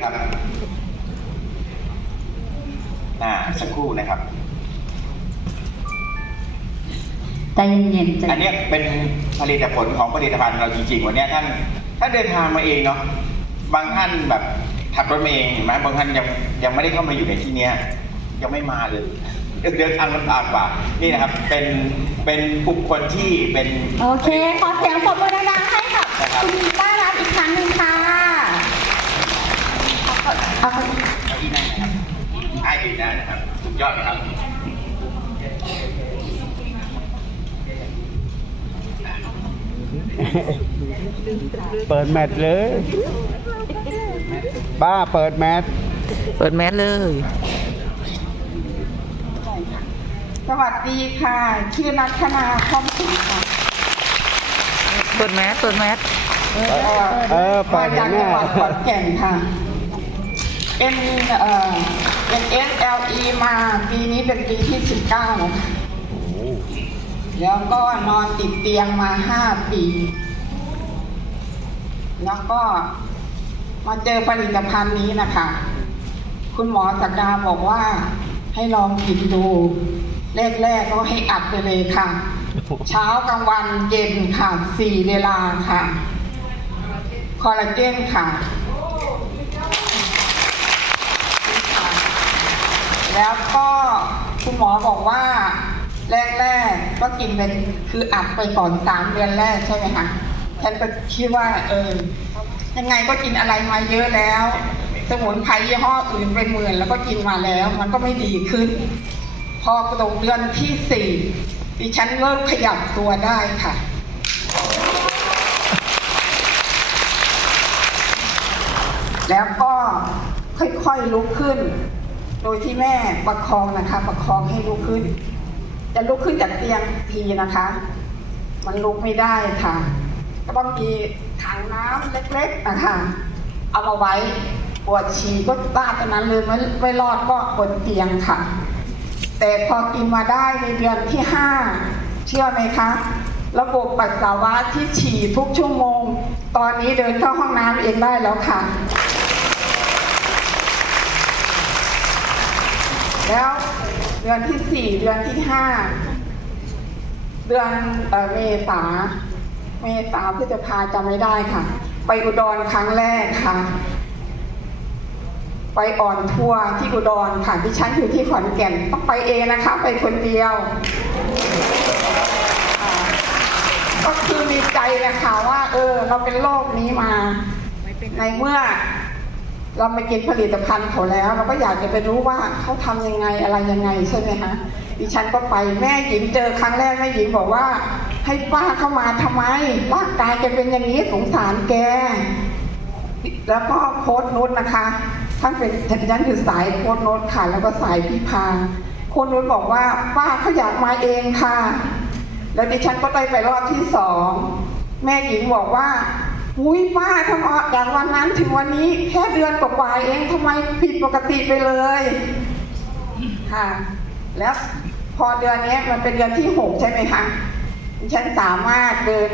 ครับอ่าสักครู่นะครับ ใจเย็นๆใจอันเนี้ยเป็นผลิตผลของผลิตภัณฑ์เราจริงๆ วันเนี้ยท่านท่านเดินทางมาเองเนาะ บางท่านแบบขับรถมาเองเห็นไหมบางท่านยังยังไม่ได้เข้ามาอยู่ในที่เนี้ย ยังไม่มาเลย เดินทางลำบากกว่า นี่นะครับ เป็นเป็นบุคคลที่เป็น โอเค ขอเสียงปรบมือดังๆให้กับคุณป้ารัฐอีกครั้งหนึ่งค่ะ เอาเอาเก้าอี้นั่งนะครับไอ้ายยืนได้นะครับสุดยอดนะครับเปิดแมทเลยป้าเปิดแมทเปิดแมสเลย สวัสดีค่ะ ชื่อนัทนาคอมสุขค่ะเปิดแมสเปิดแมสเออเปิมาดจากแน่จังหวัดขอนแก่นค่ะ เป็นเอ่อเป็น SLE มาปีนี้เป็นปีที่ 19แล้วแล้วก็นอนติดเตียงมา 5 ปี แล้วก็มาเจอผลิตภัณฑ์นี้นะคะ คุณหมอสักดาบอกว่าให้ลองกินดู แรกๆก็ให้อัดไปเลยค่ะ เช้ากลางวันเย็นค่ะสี่เวลาค่ะ คอลลาเจนค่ะ แล้วก็คุณหมอบอกว่าแรกๆก็กินเป็นคืออัดไปก่อนสามเดือนแรกใช่ไหมคะฉันก็คิดว่า เออ ยังไงก็กินอะไรมาเยอะแล้ว สมุนไพรยี่ห้ออื่นเป็นหมื่นแล้วก็กินมาแล้ว มันก็ไม่ดีขึ้น พอตรงเดือนที่สี่ดิฉันเริ่มขยับตัวได้ค่ะแล้วก็ค่อยๆลุกขึ้น โดยที่แม่ประคองนะคะ ประคองให้ลุกขึ้น จะลุกขึ้นจากเตียงทีนะคะ มันลุกไม่ได้ค่ะ ก็ต้องมีถังน้ำเล็กๆนะคะ เอามาไว้ปวดฉี่ก็ลาตรงนั้นเลยไม่ไม่รอดก็บนเตียงค่ะ แต่พอกินมาได้ในเดือนที่ห้าเชื่อไหมคะ ระบบปัสสาวะที่ฉี่ทุกชั่วโมง ตอนนี้เดินเข้าห้องน้ำเองได้แล้วค่ะ แล้วเดือนที่สี่เดือนที่ห้าเดือนเอเมษาเมษาพฤษภาจำไม่ได้ค่ะ ไปอุดรครั้งแรกค่ะ ไปอ่อนทัวร์ที่อุดรค่ะที่ฉันอยู่ที่ขอนแก่นต้องไปเองนะคะ ไปคนเดียว ก็คือมีใจนะคะว่า เออ เราเป็นโรคนี้มาในเมื่อ เราไปกินผลิตภัณฑ์เขาแล้ว เราก็อยากจะไปรู้ว่าเขาทำยังไงอะไรยังไงใช่ไหมคะดิฉันก็ไปแม่หญิงเจอครั้งแรกแม่หญิงบอกว่า ให้ป้าเข้ามาทำไมร่างกายแกเป็นอย่างนี้สงสารแก แล้วก็โค้ดนุชนะคะท่านเป็นฉันคือสายโค้ดนุชค่ะแล้วก็สายพิพาโค้ดนุชบอกว่าป้าเขาอยากมาเองค่ะ แล้วดิฉันก็ได้ไปรอบที่สองแม่หญิงบอกว่า อุ้ยป้าทำไมจากวันนั้นถึงวันนี้แค่เดือนกว่าๆเองทำไมผิดปกติไปเลยค่ะ แล้วพอเดือนนี้มันเป็นเดือนที่หกใช่ไหมคะฉันสามารถเดิน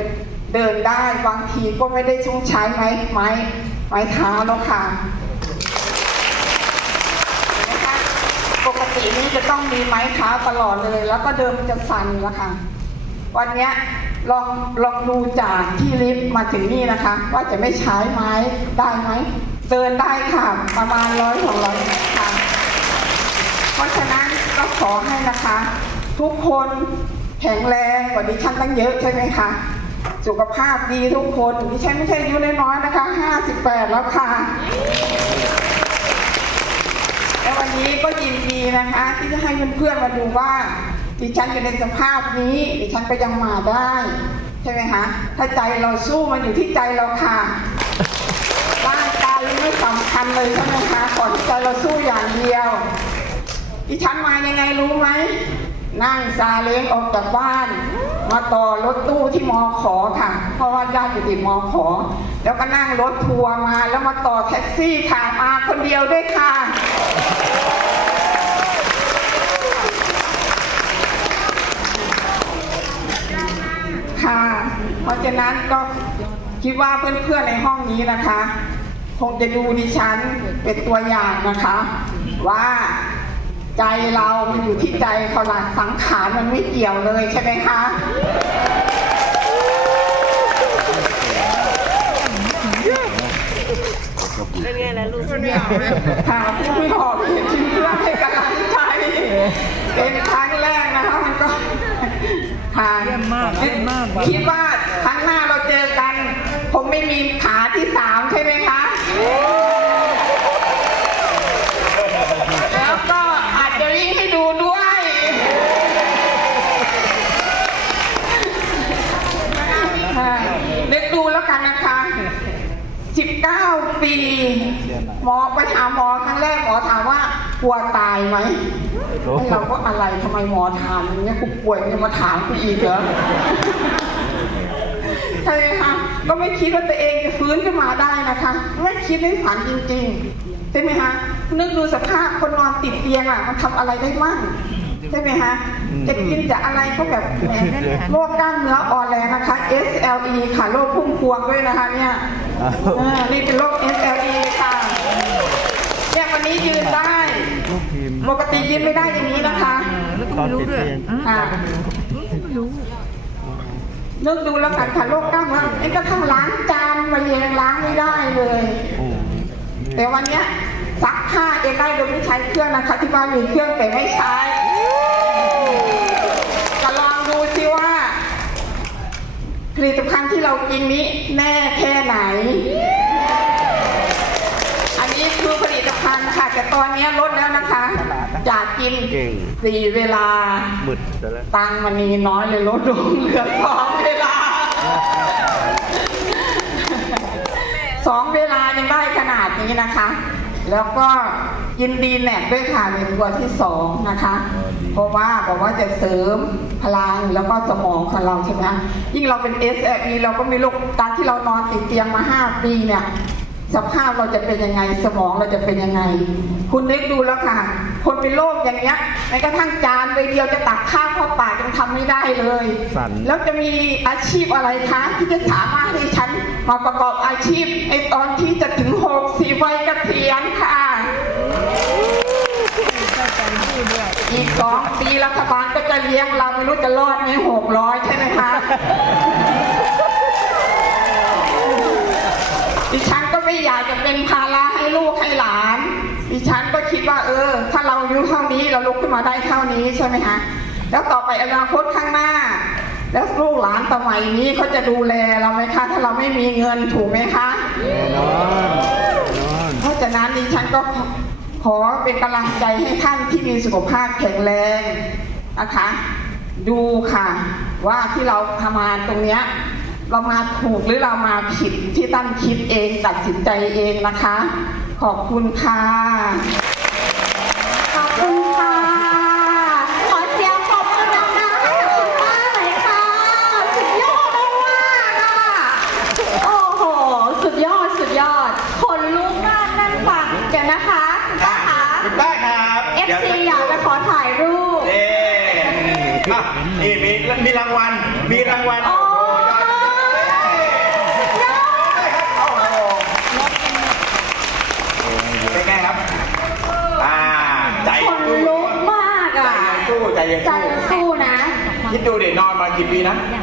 เดินได้บางทีก็ไม่ได้ช่งใช้ไม้ไม้ไม้เท้าแล้วค่ะปกตินี่จะต้องมีไม้เท้าตลอดเลย แล้วก็เดินมันจะสั่นแล้วค่ะ วันนี้ลองลองดูจากที่ลิฟต์มาถึงนี่นะคะ ว่าจะไม่ใช้ไม้ได้ไหมเดินได้ค่ะประมาณร้อยสองร้อยค่ะเพราะฉะนั้นก็ขอให้นะคะ ทุกคนแข็งแรงกว่าดิฉันตั้งเยอะใช่ไหมคะสุขภาพดีทุกคนดิฉันไม่ใช่อายุน้อยๆนะคะห้าสิบแปดแล้วค่ะและวันนี้ก็ยินดีนะคะ ที่จะให้เพื่อนๆมาดูว่า ดิฉันอยู่ในสภาพนี้ ดิฉันก็ยังมาได้ ใช่ไหมคะถ้าใจเราสู้มันอยู่ที่ใจเราค่ะร่างกายยังไม่สำคัญเลยใช่ไหมคะก่อนที่ใจเราสู้อย่างเดียว ดิฉันมายังไงรู้ไหมนั่งซาเล้งออกจากบ้าน มาต่อรถตู้ที่มอขอค่ะ เพราะว่าญาติอยู่ติดมอขอ แล้วก็นั่งรถทัวร์มาแล้วมาต่อแท็กซี่ค่ะมาคนเดียวด้วยค่ะ เพราะฉะนั้นก็คิดว่าเพื่อนๆในห้องนี้นะคะ คงจะดูดิฉันเป็นตัวอย่างนะคะ ว่าใจเรามันอยู่ที่ใจเขาหลักสังขารมันไม่เกี่ยวเลยใช่ไหมคะค่ะผู้ที่หอบเห็นชื่อเพื่อน คิดว่าครั้งหน้าเราเจอกัน ผมไม่มีขาที่สามใช่ไหมคะ แล้วก็อาจจะวิ่งให้ดูด้วยค่ะนึกดูแล้วกันนะคะ 19 ปี หมอไปหาหมอครั้งแรกหมอถามว่า กลัวตายไหมไอ้เราก็อะไรทำไมหมอถามอย่างเงี้ยกูป่วยยังมาถามกูอีกเหรอใช่ไหมคะก็ไม่คิดว่าตัวเองจะฟื้นขึ้นมาได้นะคะ ไม่คิดในฝันจริงๆใช่ไหมคะนึกดูสภาพคนนอนติดเตียงอะมันทำอะไรได้มั่งใช่ไหมคะจะกินจะอะไรก็แบบแหมโรคกล้ามเนื้ออ่อนแรงนะคะ SLE ค่ะโรคพุ่มพวงด้วยนะคะ เนี่ยเออนี่เป็นโรค SLE ค่ะเนี่ยวันนี้ยืนได้ลูกทีม ปกติยืนไม่ได้อย่างนี้นะคะตอนติดเตียงค่ะนึกดูแล้วกันค่ะโรคกล้ามเนื้อไอ้กระทั่งล้างจานมาเรียงล้างไม่ได้เลย โอ้แต่วันเนี้ยซักผ้าเองได้โดยไม่ใช้เครื่องนะคะ ที่บ้านมีเครื่องแต่ไม่ใช้ก็ลองดูสิว่าผลิตภัณฑ์ที่เรากินนี้แน่แค่ไหน ผลิตภัณฑ์ค่ะ แต่ตอนนี้ลดแล้วนะคะ จากกินสี่เวลามืดแต่ละตังค์มันมีน้อยเลยลดลงเหลือสองเวลาสองเวลายังได้ขนาดนี้นะคะ แล้วก็ยินดีแนกด้วยค่ะในตัวที่สองนะคะ เพราะว่าบอกว่าจะเสริมพลังแล้วก็สมองของเราใช่ไหมยิ่งเราเป็น s อ e เราก็มีโรคการที่เรานอนติดเตียงมาห้าปีเนี่ย สภาพเราจะเป็นยังไง สมองเราจะเป็นยังไง คุณนึกดูแล้วค่ะ คนเป็นโรคอย่างเงี้ยแม้กระทั่งจานใบเดียวจะตักข้าวเข้าปากยังทำไม่ได้เลยสั่นแล้วจะมีอาชีพอะไรคะ ที่จะสามารถให้ฉันมาประกอบอาชีพในตอนที่จะถึงหกสี่วัยเกษียณค่ะอีกสองปีรัฐบาลก็จะเลี้ยงเราไม่รู้จะรอดไหมหกร้อยใช่ไหมคะดิฉันก็ ไม่อยากจะเป็นภาระให้ลูกให้หลาน ดิฉันก็คิดว่า เออ ถ้าเราอายุเท่านี้เราลุกขึ้นมาได้เท่านี้ใช่ไหมคะแล้วต่อไปอนาคตข้างหน้า แล้วลูกหลานสมัยนี้เขาจะดูแลเราไหมคะถ้าเราไม่มีเงินถูกไหมคะแน่นอนแน่นอนเพราะฉะนั้นดิฉันก็ขอเป็นกำลังใจให้ท่านที่มีสุขภาพแข็งแรงนะคะ ดูค่ะ ว่าที่เราทำงานตรงเนี้ย เรามาถูกหรือเรามาผิดที่ตั้นคิดเองตัดสินใจเองนะคะ ขอบคุณค่ะขอบคุณค่ะขอเสียงปรบมือดังๆให้กับคุณป้าหน่อยค่ะสุดยอดมากๆอะโอ้โหสุดยอดสุดยอดคนลุกมากนั่นฟังเดี๋ยวนะคะคุณป้าคะคุณป้าครับดี๋ว FC อยากจะขอถ่ายรูปเด้อะนี่มีมีรางวัลมีรางวัล โอ้ ยอดโอ้โห เป็นไงครับ อ่า ใจคนลุกมากใจอะยังสู้ใจยังใจสู้สู้นะ คิดดูเด็นอนมากี่ปีนะน